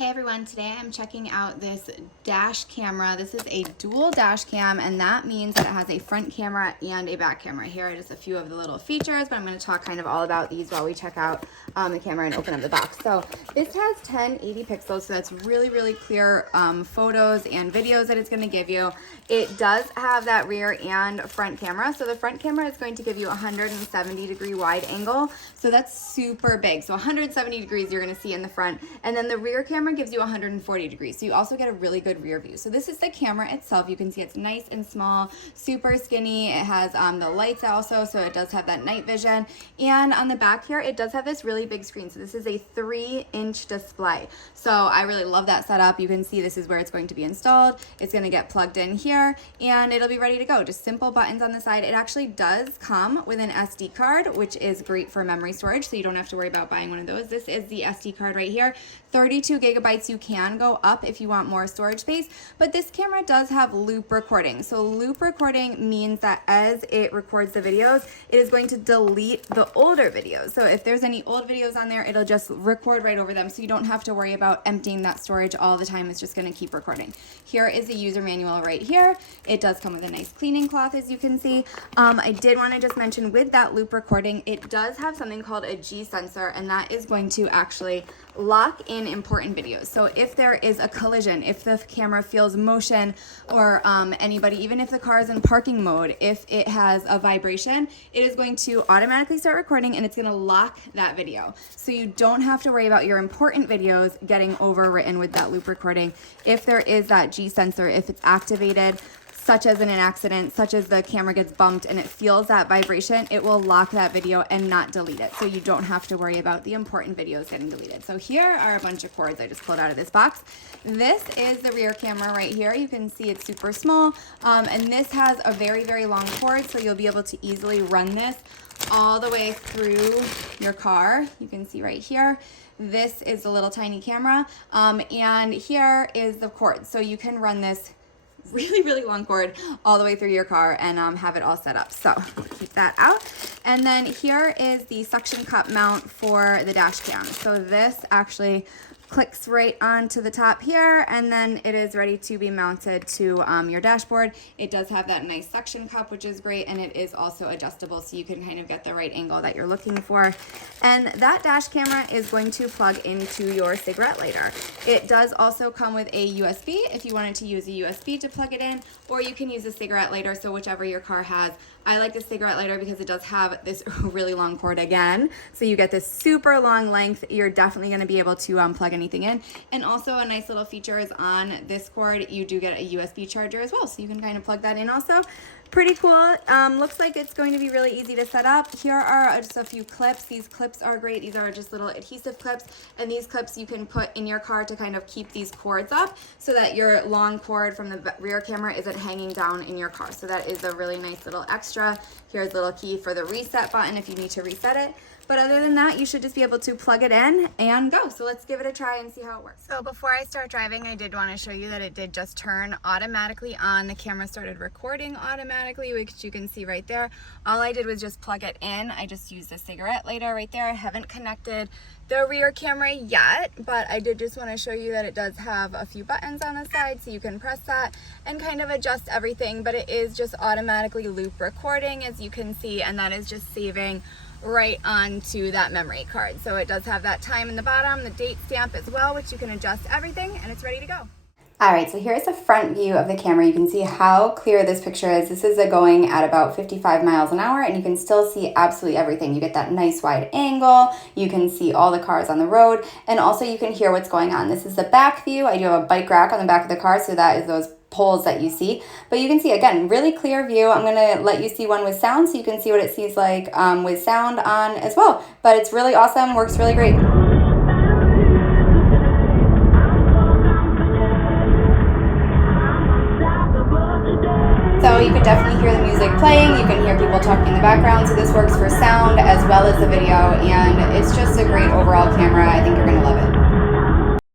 Hey everyone, today I'm checking out this dash camera. This is a dual dash cam, and that means that it has a front camera and a back camera. Here are just a few of the little features, but I'm going to talk kind of all about these while we check out the camera and open up the box. So this has 1080 pixels, so that's really clear photos and videos that it's going to give you. It does have that rear and front camera. So the front camera is going to give you a 170-degree wide angle. So that's super big. So 170 degrees you're going to see in the front, and then the rear camera gives you 140 degrees, so you also get a really good rear view. So this is the camera itself. You can see it's nice and small, super skinny. It has the lights also, so it does have that night vision. And on the back here, it does have this really big screen. So this is a 3-inch display. So I really love that setup. You can see this is where it's going to be installed. It's going to get plugged in here, and it'll be ready to go. Just simple buttons on the side. It actually does come with an SD card, which is great for memory storage, so you don't have to worry about buying one of those. This is the SD card right here. 32 gigabytes. You can go up if you want more storage space, but this camera does have loop recording. So loop recording means that as it records the videos, it is going to delete the older videos. So if there's any old videos on there, it'll just record right over them, so you don't have to worry about emptying that storage all the time. It's just going to keep recording. Here is the user manual right here. It does come with a nice cleaning cloth, as you can see. I did want to just mention, with that loop recording, it does have something called a G sensor, and that is going to actually lock in important videos. So if there is a collision, if the camera feels motion, or anybody, even if the car is in parking mode, if it has a vibration, it is going to automatically start recording, and it's going to lock that video. So you don't have to worry about your important videos getting overwritten with that loop recording. If there is that G sensor, if it's activated, such as in an accident, such as the camera gets bumped and it feels that vibration, it will lock that video and not delete it. So you don't have to worry about the important videos getting deleted. So here are a bunch of cords I just pulled out of this box. This is the rear camera right here. You can see it's super small, and this has a very long cord, so you'll be able to easily run this all the way through your car. You can see right here. This is the little tiny camera, and here is the cord. So you can run this really long cord all the way through your car and have it all set up. So keep that out. And then here is the suction cup mount for the dash cam. So this actually clicks right onto the top here, and then it is ready to be mounted to your dashboard. It does have that nice suction cup, which is great, and it is also adjustable, so you can kind of get the right angle that you're looking for. And that dash camera is going to plug into your cigarette lighter. It does also come with a USB if you wanted to use a USB to plug it in, or you can use a cigarette lighter, so whichever your car has. I like the cigarette lighter because it does have this really long cord again, so you get this super long length. You're definitely going to be able to plug anything in. And also a nice little feature is on this cord, you do get a USB charger as well, so you can kind of plug that in also. Pretty cool. Looks like it's going to be really easy to set up. Here are just a few clips. These clips are great. These are just little adhesive clips, and these clips you can put in your car to kind of keep these cords up so that your long cord from the rear camera isn't hanging down in your car. So that is a really nice little extra. Here's a little key for the reset button if you need to reset it. But other than that, you should just be able to plug it in and go. So let's give it a try and see how it works. So before I start driving, I did want to show you that it did just turn automatically on. The camera started recording automatically, which you can see right there. All I did was just plug it in. I just used a cigarette lighter right there. I haven't connected the rear camera yet, but I did just want to show you that it does have a few buttons on the side, so you can press that and kind of adjust everything. But it is just automatically loop recording, as you can see, and that is just saving right onto that memory card. So it does have that time in the bottom, the date stamp as well, which you can adjust everything, and it's ready to go. All right, so here's the front view of the camera. You can see how clear this picture is. This is going at about 55 miles an hour, and you can still see absolutely everything. You get that nice wide angle. You can see all the cars on the road, and also you can hear what's going on. This is the back view. I do have a bike rack on the back of the car, so that is those poles that you see. But you can see, again, really clear view. I'm going to let you see one with sound so you can see what it sees like with sound on as well. But it's really awesome, works really great. So you can definitely hear the music playing, you can hear people talking in the background, so this works for sound as well as the video, and it's just a great overall camera. I think you're going to love it.